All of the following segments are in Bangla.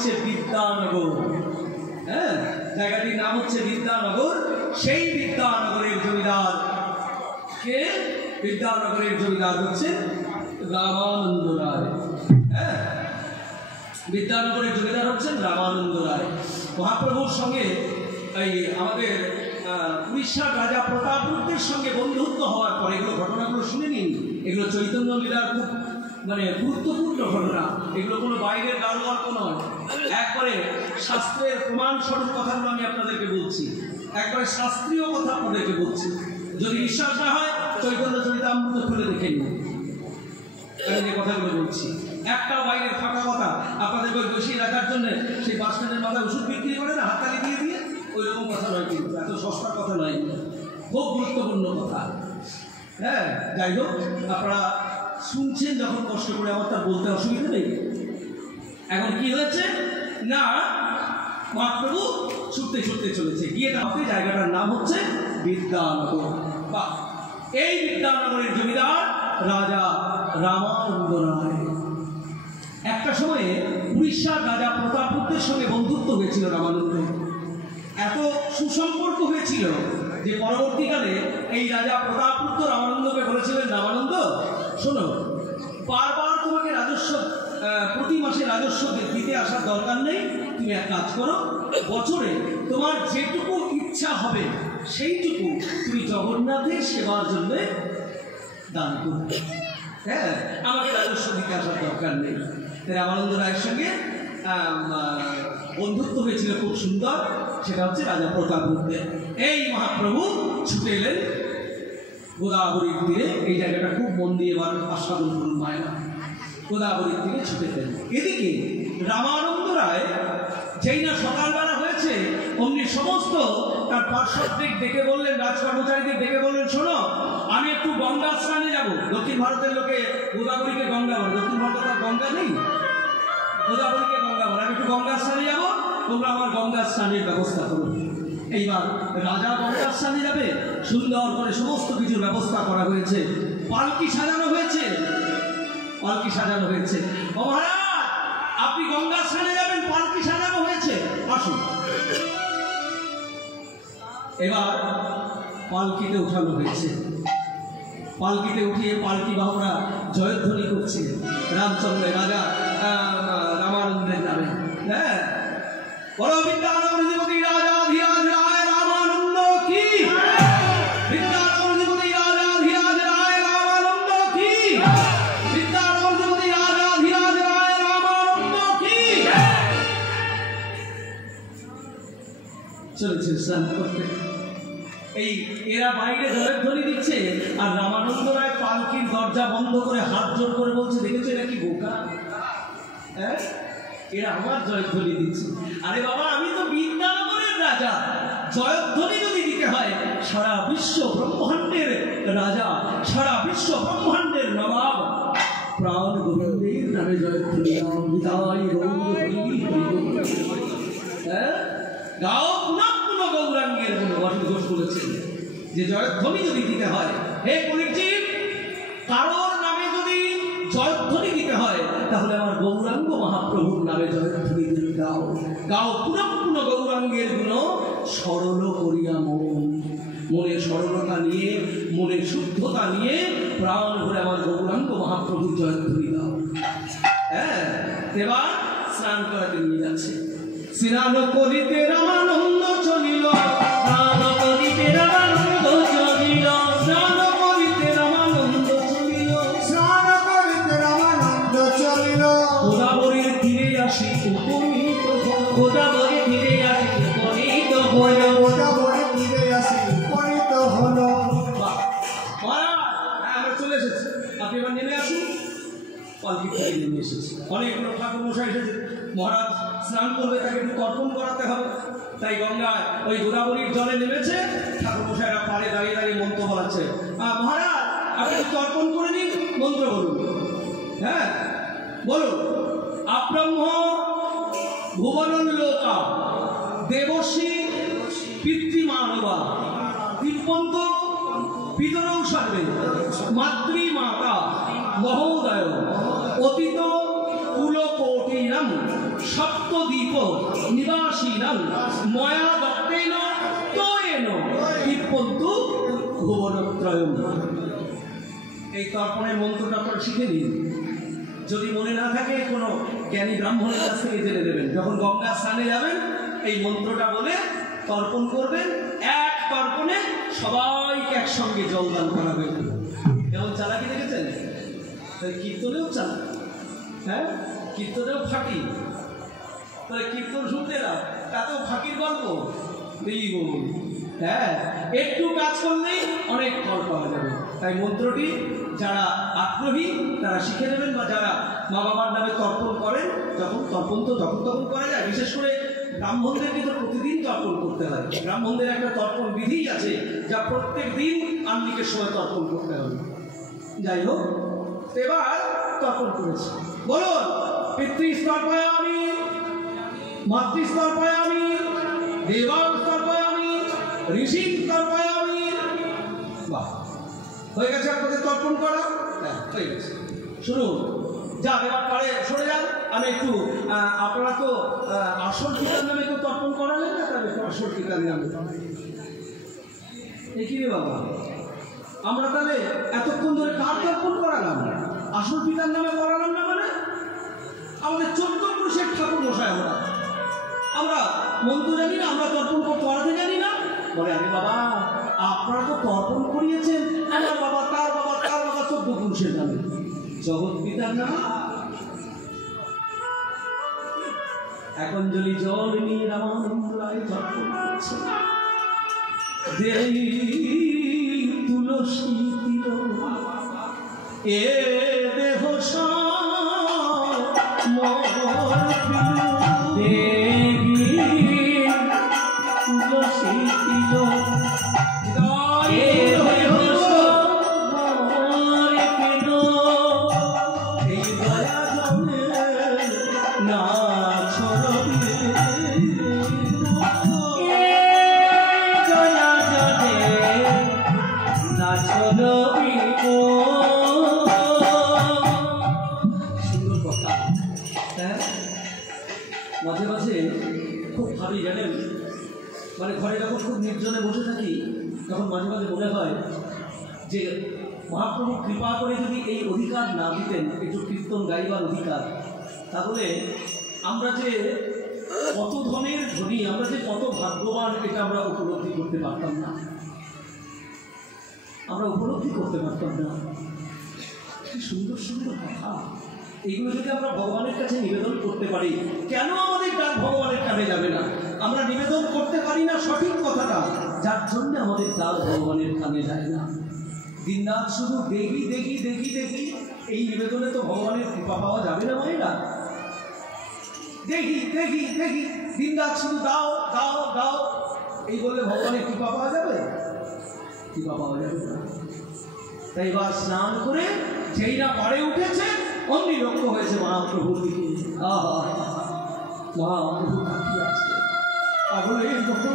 হচ্ছে বিদ্যানগর। হ্যাঁ, জায়গাটির নাম হচ্ছে বিদ্যানগর। সেই বিদ্যানগরের জমিদার কে? বিদ্যানগরের জমিদার হচ্ছে রামানন্দ রায়। হ্যাঁ, বিদ্যানগরের জমিদার হচ্ছেন রামানন্দ রায়। মহাপ্রভুর সঙ্গে এই আমাদের উড়িষ্যার রাজা প্রতাপরুদ্রের সঙ্গে বন্ধুত্ব হওয়ার পরে এগুলো ঘটনাগুলো শুনে নিন। এগুলো চৈতন্য লীলার খুব গুরুত্বপূর্ণ ঘটনা। এগুলো কোনো বাইরের গান গল্প নয়, একবারে শাস্ত্রের প্রমাণস্বরূপ কথাগুলো আমি আপনাদেরকে বলছি, একবারে শাস্ত্রীয় কথা আপনাদেরকে বলছি। যদি বিশ্বাস না হয় চৈতন্য চরিতামৃত খুলে দেখে নিন, আমি যে কথাগুলো বলছি একটা বাইরের ফাঁকা কথা। আপনাদের ওই বসিয়ে রাখার জন্য সেই বাস স্ট্যান্ডের মাথায় ওষুধ বিক্রি করে না, হাততালি দিয়ে দিয়ে, ওই রকম কথা নয়, কিন্তু এত সস্তার কথা নয়, খুব গুরুত্বপূর্ণ কথা। হ্যাঁ, যাই হোক, আপনারা শুনছেন যখন কষ্ট করে, আমার তার বলতে অসুবিধা নেই। এখন কি হয়েছে না, মহাপ্রভু ছুটতে ছুটতে চলেছে, গিয়ে তাকে জায়গাটার নাম হচ্ছে বিদ্যানগর। বা এই বিদ্যানগরের জমিদার রাজা রামানন্দ রায়। একটা সময়ে উড়িষ্যার রাজা প্রতাপরুদ্রের সঙ্গে বন্ধুত্ব হয়েছিল রামানন্দের। এত সুসম্পর্ক হয়েছিল যে পরবর্তীকালে এই রাজা প্রতাপরুদ্র রামানন্দকে বলেছিলেন, রামানন্দ শোনো, বারবার তোমাকে রাজস্ব প্রতি মাসে রাজস্ব দিতে আসার দরকার নেই। তুমি এক কাজ করো, বছরে তোমার যেটুকু ইচ্ছা হবে সেইটুকু তুমি জগন্নাথের সেবার জন্য দান করবে। হ্যাঁ, আমাকে রাজস্ব দিতে আসার দরকার নেই। রামানন্দ রায়ের সঙ্গে বন্ধুত্ব হয়েছিল খুব সুন্দর, সেটা হচ্ছে রাজা প্রতাপরুদ্রের। এই মহাপ্রভু ছুটে এলেন গোদাবরীর তীরে। এই জায়গাটা খুব মন দিয়ে এবার আস্বাদন করুন মায়েরা। গোদাবরীর তীরে ছুটে এলেন। এদিকে রামানন্দ রায় যেই না সকালবেলা হয়েছে, অমনি সমস্ত তার পার্শ্বদিক ডেকে বললেন, রাজকর্মচারীদের ডেকে বললেন, শোনো, আমি একটু গঙ্গা স্নানে যাব। দক্ষিণ ভারতের লোকে গোদাবরীকে গঙ্গা বলে, দক্ষিণ ভারতে তার গঙ্গা নেই, গোদাবরীকে গঙ্গা বলে। আমি একটু গঙ্গা স্নানে যাবো, তোমরা আমার গঙ্গা স্নানের ব্যবস্থা করো। এইবার রাজা গঙ্গা স্নানে যাবে, সুন্দর করে সমস্ত কিছুর ব্যবস্থা করা হয়েছে, পালকি সাজানো হয়েছে, পালকি সাজানো হয়েছে। ও মহারাজ, আপনি গঙ্গা স্নানে যাবেন, পালকি সাজানো হয়েছে, আসুন। এবার পালকিতে উঠানো হয়েছে। পালকিতে উঠিয়ে পালকি বাহুরা জয়ধ্বনি করছে রামচন্দ্রের, রাজা রামানন্দের নামে। হ্যাঁ, বলো বিদ্যানগর অধিপতি রাজাধিরাজ রায় রামানন্দ কি, বিদ্যানগর অধিপতি রাজাধিরাজ রায় রামানন্দ কি, বিদ্যানগর অধিপতি রাজাধিরাজ রায় রামানন্দ কি। চলেছে স্নান করতে। এই এরা বাইরে জয়ধ্বনি দিচ্ছে, আর রামানন্দ রায় পালকির দরজা বন্ধ করে হাত জোর করে বলছে, দেখেছো এরা কি বোকা? হ্যাঁ, এরা আমার জয়ধ্বনি দিচ্ছে। আরে বাবা, আমি তো বিদ্যানগরের রাজা, জয়ধ্বনি যদি দিতে হয় সারা বিশ্ব ব্রহ্মাণ্ডের রাজা, সারা বিশ্ব ব্রহ্মাণ্ডের নবাব প্রাণ গোবিন্দের নামে জয়ধ্বনি দাও। হ্যাঁ, গাও পুনঃ পুনঃ গৌরাঙ্গের ঘোষ বলেছেন যে জয়ধ্বনি যদি দিতে হয়, হে কলিজীব, কারোর নামে যদি জয়ধ্বনি দিতে হয় তাহলে আমার গৌরাঙ্গ মহাপ্রভুর নামে জয়ধ্বনি দিতে দাও। গাও পুনঃ পুনঃ গৌরাঙ্গের গুণ সরল করিয়া মন। মনে সরলতা নিয়ে, মনে শুদ্ধতা নিয়ে প্রাণ ভরে আমার গৌরাঙ্গ মহাপ্রভুর জয়ধ্বনি দাও। হ্যাঁ, এবার স্নান করাতে নিয়ে যাচ্ছে। স্নান করিতে রামানন্দ চলিল, স্নান করিতে রামানন্দ চলিল, স্নান করিতে রামানন্দ চলিল, স্নান করিতে রামানন্দ চলিল। গোদাবরীর তীরে আসি উপনীত হল, গোদাবরীর তীরে আসি উপনীত হল, গোদাবরীর তীরে আসি উপনীত হল। আমরা চলে এসেছি, আপনি এবার নেমে আসুন। পালকি থেকে নেমে এসেছি, অনেক লোক ঠাকুর মশাই এসেছে। মহারাজ স্নান করবে, তাকে একটু তর্পণ করাতে হবে, তাই গঙ্গায় ওই গোদাবরীর জলে নেমেছে। ঠাকুর মশাইরা পাড়ে দাঁড়িয়ে দাঁড়িয়ে মন্ত্র বলাচ্ছে। মহারাজ, আপনি তর্পণ করে নিন, মন্ত্র বলুন। হ্যাঁ, বলুন। আব্রহ্ম ভুবনং লোকা দেবশ্রী পিতৃমানবা তিপ্পন্ত পিতরৌ সর্বে মাতৃমাতা মহোদয় অতীত কুলকোটিরা নাম সপ্তদ্বীপ নিবাসীনাং ময়া দত্তেন তোয়েন কিপন্তু ভুবনত্রয়ম। এই তর্পণের মন্ত্রটা আপনারা শিখে নিন। যদি মনে না থাকে কোনো জ্ঞানী ব্রাহ্মণের কাছ থেকে জেনে নেবেন। যখন গঙ্গা স্নানে যাবেন এই মন্ত্রটা বলে তর্পণ করবেন। এক তর্পণে সবাইকে একসঙ্গে জলদান করা হবে। যেমন চালাকি দেখেছেন, কীর্তনেও চালা, হ্যাঁ কীর্তনেও ফাঁকি। তাহলে কীর্তন শুনতে না, তাতেও ফাঁকির গল্প দেখি বলুন। হ্যাঁ, একটু কাজ করলেই অনেক ফল পাওয়া যাবে। তাই মন্ত্রটি যারা আগ্রহী তারা শিখে নেবেন, বা যারা মা বাবার নামে তর্পণ করেন, যখন তর্পণ তো যখন তখন করা যায়। বিশেষ করে ব্রাহ্মণদের কিন্তু প্রতিদিন তর্পণ করতে হয়। ব্রাহ্মণদের একটা তর্পণ বিধি আছে যা প্রত্যেক দিন আহ্নিকের সময় তর্পণ করতে হবে। যাই হোক, এবার তর্পণ করেছি। বলুন, পিতৃস্তর্পয়ামি, মাতৃস্তর্পয়ামি, দেবাস্তর্পয়ামি, ঋষিস্তর্পয়ামি। বাহ, হয়ে গেছে আপনাদের তর্পণ করা? হ্যাঁ, হয়ে গেছে। শুনুন, যা এবার পরে সরে যান। আমি একটু আপনারা তো আসল পিতার নামে কেউ তর্পণ করালেন না, তাহলে একটু আসল পিতার নামে। এই কি রে বাবা, আমরা তাহলে এতক্ষণ ধরে কার তর্পণ করালাম? আসল পিতার নামে করালাম না মানে? আমাদের 14 পুরুষের ঠাকুর মশাই আমরা মন্ত্র জানি না, আমরা তর্পণ করাতে জানি না। বলে, আরে বাবা, আপনারা তো তর্পণ করিয়েছেন আমার বাবা, তার বাবা, তার বাবা, 14 পুরুষের নামে, জগৎ পিতার নামে। এক অঞ্জলি জল নিয়ে রামানন্দ রায় তর্পণ করছে। দেই তুলসী তিল এ দেহ তুলসী তিল মাঝে মাঝে খুব ভাবি জানেন, মানে ঘরে যখন খুব নির্জনে বসে থাকি তখন মাঝে মাঝে মনে হয় যে মহাপ্রভু কৃপা করে যদি এই অধিকার না দিতেন, একটু কীর্তন গাইবার অধিকার, তাহলে আমরা যে কত ধনের ধনী, আমরা যে কত ভাগ্যবান, এটা আমরা উপলব্ধি করতে পারতাম না। আমরা উপলব্ধি করতে পারতাম না। কি সুন্দর সুন্দর কথা, এইগুলো যদি আমরা ভগবানের কাছে নিবেদন করতে পারি, কেন আমাদের ডাক ভগবানের কানে যাবে না? আমরা নিবেদন করতে পারি না সঠিক কথাটা, যার জন্য আমাদের ডাক ভগবানের কানে যায় না। দিনরাত শুধু দেখি দেখি দেখি দেখি, এই নিবেদনে তো ভগবানের কৃপা পাওয়া যাবে না মায়েরা। দেখি দেখি দেখি, দিনরাত শুধু দাও দাও দাও, এই বললে ভগবানের কৃপা পাওয়া যাবে? কৃপা পাওয়া যাবে না। তাই এবার স্নান করে যেই না পাড়ে উঠেছে অমনি লক্ষ্য হয়েছে মহাপ্রভুর দিকে। মহাপ্রভু তাকিয়ে আছে পাগলের মতো।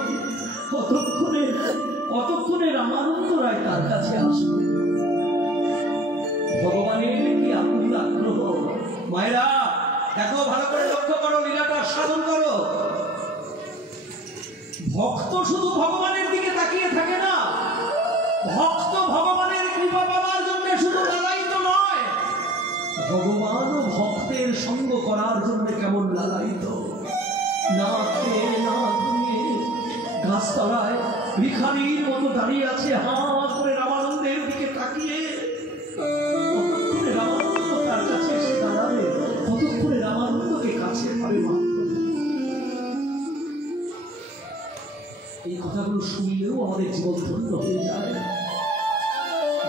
কতক্ষণে রামানন্দ রায় তার কাছে আসবে। ভগবানের কি আকুল আগ্রহ! মায়েরা দেখো, ভালো করে লক্ষ্য করো, লীলাটা সাধন করো। ভক্ত শুধু ভগবানের দিকে তাকিয়ে থাকে না, ভক্ত ভগবানের কৃপা পাওয়ার জন্য শুধু লালায়িত নয়, ভগবানও ভক্তের সঙ্গ করার জন্য কেমন লালায়িত। না খেয়ে না ধুয়ে গাছতলায় ভিখারির মতো দাঁড়িয়ে আছে, হাঁ করে রামানন্দের দিকে তাকিয়ে। কতক্ষণে রামানন্দ তার কাছে এসে দাঁড়াবে, কতক্ষণে রামানন্দকে কাছে পাবে। এই কথাগুলো শুনলেও আমাদের জীবন ধন্য হয়ে যায়।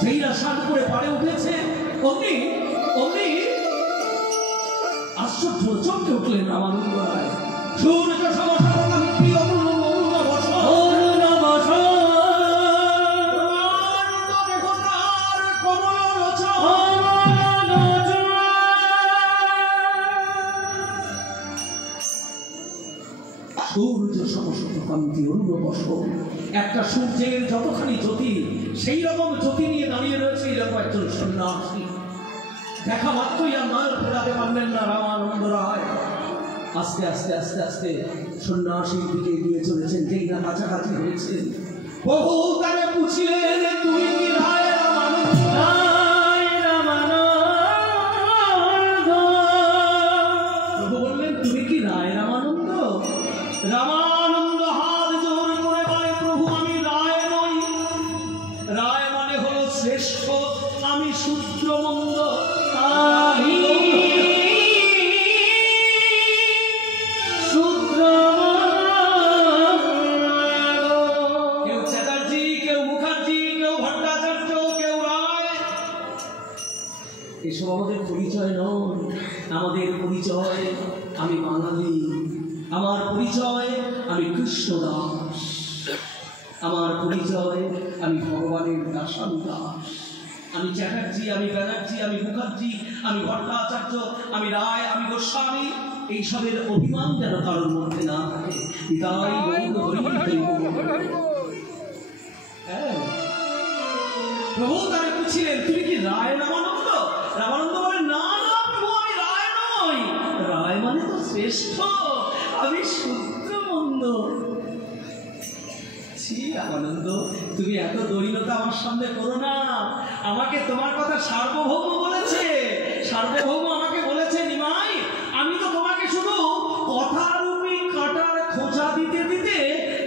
যেই না স্নান করে পাড়ে উঠেছে অমনি অমনি আশ্চর্য চমকে উঠলেন রামানন্দ রায়। সূর্য সমসাময়িক অরুণ বস কমল সূর্য সমশত কান্তি অরুণ বস। একটা সূর্যের যতখানি জ্যোতি, সেই রকম জ্যোতি নিয়ে দাঁড়িয়ে রয়েছে এরকম একজন সন্ন্যাসী। দেখা মাত্রই আর নয় ফেরাতে পারলেন না রামানন্দ রায়। আস্তে আস্তে আস্তে আস্তে সন্ন্যাসীর দিকে এগিয়ে চলেছেন। যেই না কাছাকাছি হয়েছেন, প্রভু তারে পুছিলেন, তুই কি রায় রামানন্দ? প্রভু বললেন, তুমি কি রায় রামানন্দ? রামানন্দ হাত জোর করে বলে, প্রভু আমি রায় নই। রায় মানে হলো শ্রেষ্ঠ, আমি শূদ্র মন্দ। কেউ চ্যাটার্জি, কেউ মুখার্জি, কেউ ভট্টাচার্য, কেউ রায়। এসব আমাদের পরিচয় নয়। আমাদের পরিচয় আমি বাঙালি, আমার পরিচয় আমি কৃষ্ণদাস, আমার পরিচয় আমি ভগবানের দাসানুদাস। আমি চ্যাটার্জি, আমি ব্যানার্জি, আমি মুখার্জি, আমি ভট্টাচার্য, আমি রায়, আমি গোস্বামী, এইসবের অভিমান যেন কারোর মধ্যে না থাকে। তাই প্রভু তারে পুছিলেন, তুমি কি রায় রামানন্দ? রামানন্দ বলে, না না প্রভু, আমি রায় নই। রায় মানে তো শ্রেষ্ঠ, আমি শূদ্র মন্দ। আনন্দ, তুমি এত দৈনতা আমার সামনে করো না। আমাকে তোমার কথা সার্বভৌম বলেছে। সার্বভৌম আমাকে বলেছে, নিমাই আমি তো তোমাকে শুধু কথারূপী কাটার খোঁজা দিতে দিতে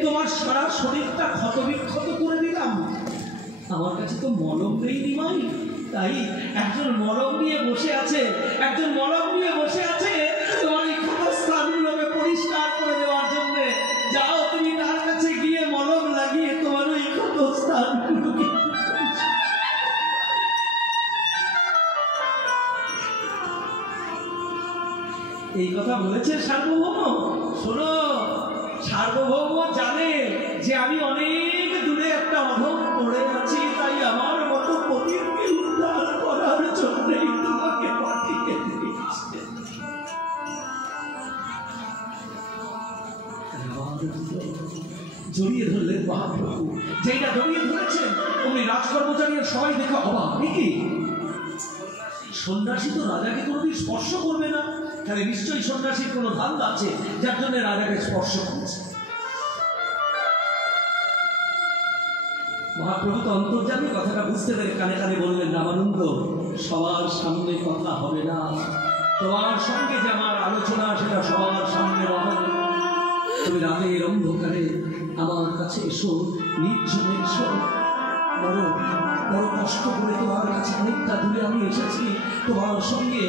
তোমার সারা শরীরটা ক্ষতবিক্ষত করে দিলাম। আমার কাছে তো মলম নেই নিমাই। তাই একজন মলম নিয়ে বসে আছে, একজন মলম নিয়ে বসে আছে তোমার এই ক্ষতস্থানগুলোকে পরিষ্কার করে দেওয়ার জন্য। যাও তুমি তার কাছে গিয়ে মলম লাগিয়ে তোমার ওই ক্ষতস্থানগুলোকে। এই কথা বলেছে সার্বভৌম। শোনো, সার্বভৌম জানে যে আমি অনেক দূরে একটা অধম পড়ে আছি, তাই আমার মতো পতিতকে উদ্ধার করার জন্যই তোমাকে পাঠিয়ে দিয়েছে। জড়িয়ে ধরলেন মহাপ্রভু। যেটা জড়িয়ে ধরেছেন উনি রাজকর্মচারীরা সবাই দেখে অবাক। কি সন্ন্যাসী তো রাজাকে কোনোদিন স্পর্শ করবে না, তাহলে নিশ্চয়ই সন্ন্যাসীর কোনো ধান্দা আছে যার জন্য রাজাকে স্পর্শ করছে। মহাপ্রভু তো অন্তর্যামী, কথাটা বুঝতে পেরে কানে কানে বললেন, রামানন্দ সবার সামনে কথা হবে না, তোমার সঙ্গে যে আমার আলোচনা সেটা সবার সামনে হবে। তুমি রাতের অন্ধকারে আমার কাছে এসো, নির্জনে এসো। বড় বড় কষ্ট করে তোমার কাছে অনেকটা দূরে আমি এসেছি তোমার সঙ্গে।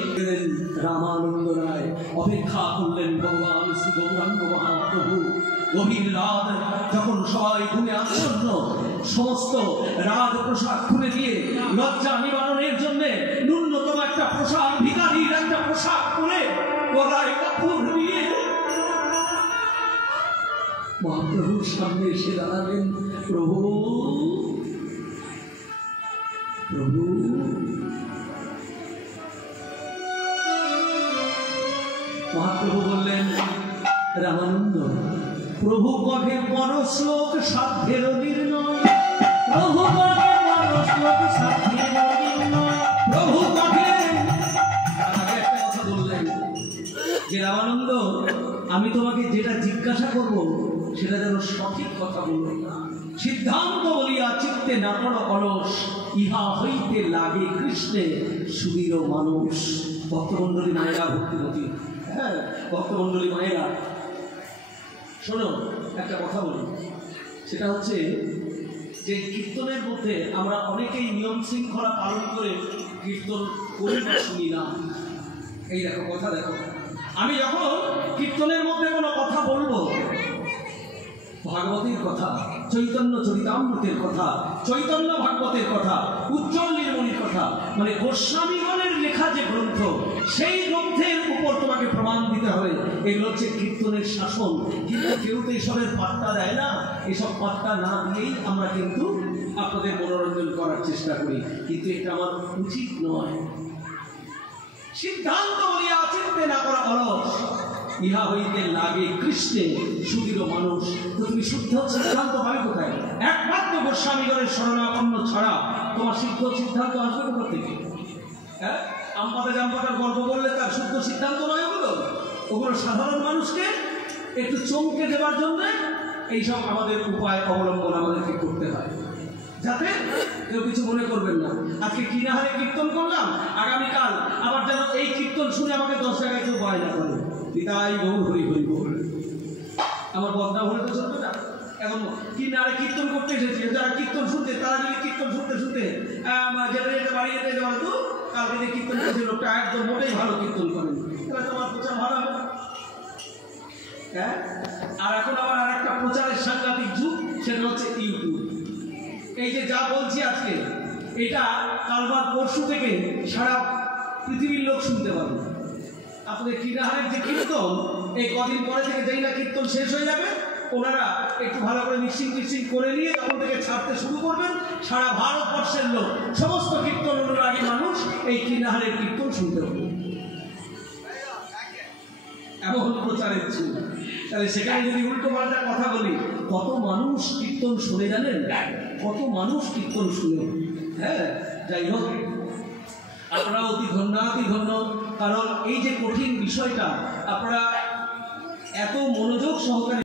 রামানন্দ রায় অপেক্ষা করলেন ভগবান শ্রী গৌরাঙ্গ মহাপ্রভু। গভীর রাত যখন সবাই ঘুমে আচ্ছন্ন, সমস্ত রাত পোশাক খুলে দিয়ে লজ্জা নিবারণের জন্য ন্যূনতম একটা পোশাক, ভিখারির একটা পোশাক পরে গলায় কাপড় দিয়ে মহাপ্রভুর সামনে এসে দাঁড়ালেন। প্রভু প্রভু মহাপ্রভু বললেন, রামানন্দ প্রভু কহে বড় শ্লোক সাধ্যের নির্ণয়। প্রভু কহে বড় শ্লোক সাধ্যের নির্ণয়। প্রভু কহে একটা কথা বললেন যে, রামানন্দ আমি তোমাকে যেটা জিজ্ঞাসা করব সেটা যেন সঠিক কথা বলবে না। সিদ্ধান্ত বলিয়া চিত্তে না করো অলস, ইহা হইতে লাগে কৃষ্ণে সুদীর মানুষ। ভক্তমণ্ডলী মায়েরা, ভক্তিমতী, হ্যাঁ ভক্তমণ্ডলী মায়েরা শোনো, একটা কথা বলি। সেটা হচ্ছে যে কীর্তনের মধ্যে আমরা অনেকেই নিয়ম শৃঙ্খলা পালন করে কীর্তন করি বা শুনি না। এই দেখো কথা, দেখো আমি যখন কীর্তনের মধ্যে কোনো কথা বলবো, ভাগবতের কথা, চৈতন্য চরিতামৃতের কথা, চৈতন্য ভাগবতের কথা, উজ্জ্বল নির্মণির কথা, মানে গোস্বামীগণের লেখা যে গ্রন্থ, সেই গ্রন্থের উপর তোমাকে প্রমাণ দিতে হবে। এগুলো হচ্ছে কীর্তনের শাসন। কিন্তু কেউ তো এইসবের পাত্তা দেয় না। এসব পাত্তা না দিয়েই আমরা কিন্তু আপনাদের মনোরঞ্জন করার চেষ্টা করি, কিন্তু এটা আমার উচিত নয়। সিদ্ধান্ত বলিয়া চিন্তে না করা অলস, ইহা হইতে লাগে কৃষ্ণে সুদীর মানুষ। তো তুমি শুদ্ধ সিদ্ধান্ত পাবে কোথায়? একমাত্র গোস্বামীগণের শরণাপন্ন ছাড়া তোমার শুদ্ধ সিদ্ধান্ত আসবে কোথা থেকে? হ্যাঁ, আমপাতা জামপাতার গল্প বললে তার শুদ্ধ সিদ্ধান্ত নয় ওগুলো। ওগুলো সাধারণ মানুষকে একটু চমকে দেওয়ার জন্য এইসব আমাদের উপায় অবলম্বন আমাদেরকে করতে হয়, যাতে কেউ কিছু মনে করবেন না। আজকে কি না হারে কীর্তন করলাম, আগামীকাল আবার যেন এই কীর্তন শুনে আমাকে 10 জায়গায় কেউ বায়না করে, পিতাই গৌর হরি হরি বল, আমার বদনাম হলে তো চলবে না। এখন কি না আরে কীর্তন করতে এসেছি, যারা কীর্তন শুনতে তারা যদি কীর্তন শুনতে শুনতে যেতে বাড়ি যেতে যাওয়া তো কালকে যে কীর্তন করছে লোকটা একদম মোটেই ভালো কীর্তন করেন, তাহলে তোমার প্রচার ভালো হবে না। হ্যাঁ, আর এখন আবার আর একটা প্রচারের সাংঘাতিক যুগ, সেটা হচ্ছে ইউটিউব। এই যে যা বলছি আজকে, এটা কাল বাদ পরশু থেকে সারা পৃথিবীর লোক শুনতে পাবে। আপনাদের কিনাহারের যে কীর্তন, এই কদিন পরে থেকে যেই না কীর্তন শেষ হয়ে যাবে, ওনারা একটু ভালো করে মিক্সিং টিক্সিং করে নিয়ে তখন থেকে ছাড়তে শুরু করবেন। সারা ভারতবর্ষের লোক, সমস্ত কীর্তন অনুরাগী মানুষ এই কিনাহারের কীর্তন শুনতে হবে, এমন প্রচারের যুগ। তাহলে সেখানে যদি উল্টো পাল্টা কথা বলি, কত মানুষ কীর্তন শুনে জানেন, কত মানুষ কীর্তন শুনে। হ্যাঁ, যাই হোক, আপনারা অতি ধন্যাতি ধন্য, কারণ এই যে কঠিন বিষয়টা আপনারা এত মনোযোগ সহকারে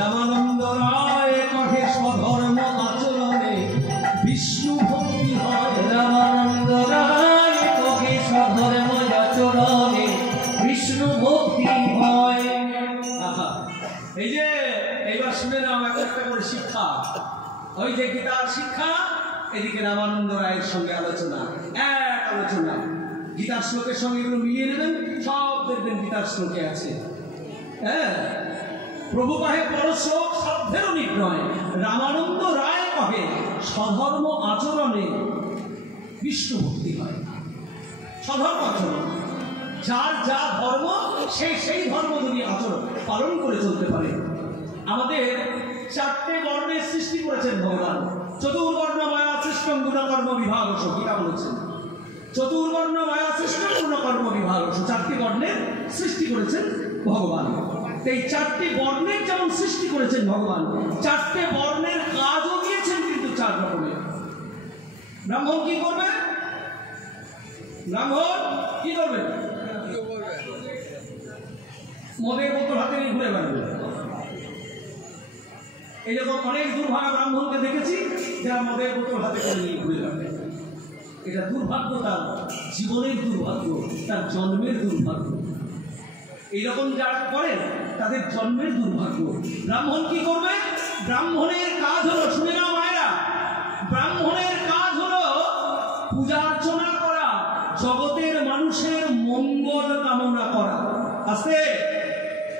রামানন্দ রায় কহে স্বধর্ম আচরণে বিষ্ণু ভক্তি হয়, রামানন্দ রায় কহে স্বধর্ম আচরণে বিষ্ণু ভক্তি হয়। এই যে এইবার শুনে নাও একটা করে শিক্ষা, ওই যে গীতার শিক্ষা, এদিকে রামানন্দ রায়ের সঙ্গে আলোচনা, এক আলোচনা। গীতার শ্লোকের সঙ্গে এগুলো মিলিয়ে নেবেন, সব দেখবেন গীতার শ্লোকে আছে। হ্যাঁ, প্রভু কহে পরশ্লোক সাধ্যেরও নির্ণয়, রামানন্দ রায় কহে স্বধর্ম আচরণে বিষ্ণু ভক্তি হয়। স্বধর্ম আচরণ, যার যা ধর্ম সেই ধর্ম যদি আচরণ পালন করে চলতে পারে। আমাদের 4টে বর্ণের সৃষ্টি করেছেন ভগবান। চতুর্বর্ণ মায়া সৃষ্টং গুণকর্ম বিভাগস, গীতা বলেছেন। চতুর্বর্ণ মায়া সৃষ্টং গুণকর্ম বিভাগস, 4টি বর্ণের সৃষ্টি করেছেন ভগবান। এই 4টি বর্ণের যেমন সৃষ্টি করেছেন ভগবান, 4টে বর্ণের কাজও দিয়েছেন কিন্তু 4 রকমের। ব্রাহ্মণ কি করবে? ব্রাহ্মণ কি করবে? মদের বোতল হাতে নিয়ে ঘুরে বেড়াবে। এইরকম অনেক দুর্ভাগা ব্রাহ্মণকে দেখেছি যারা মদের বোতল হাতে করে নিয়ে ঘুরে বেড়াবে। এটা দুর্ভাগ্য, তার জীবনের দুর্ভাগ্য, তার জন্মের দুর্ভাগ্য। এইরকম যারা করেন তাদের জন্মের দুর্ভাগ্য। ব্রাহ্মণ কি করবে? ব্রাহ্মণের কাজ হলো, শুনে নাও মায়েরা, ব্রাহ্মণের কাজ হলো পূজা অর্চনা করা, জগতের মানুষের মঙ্গল কামনা করা। আস্তে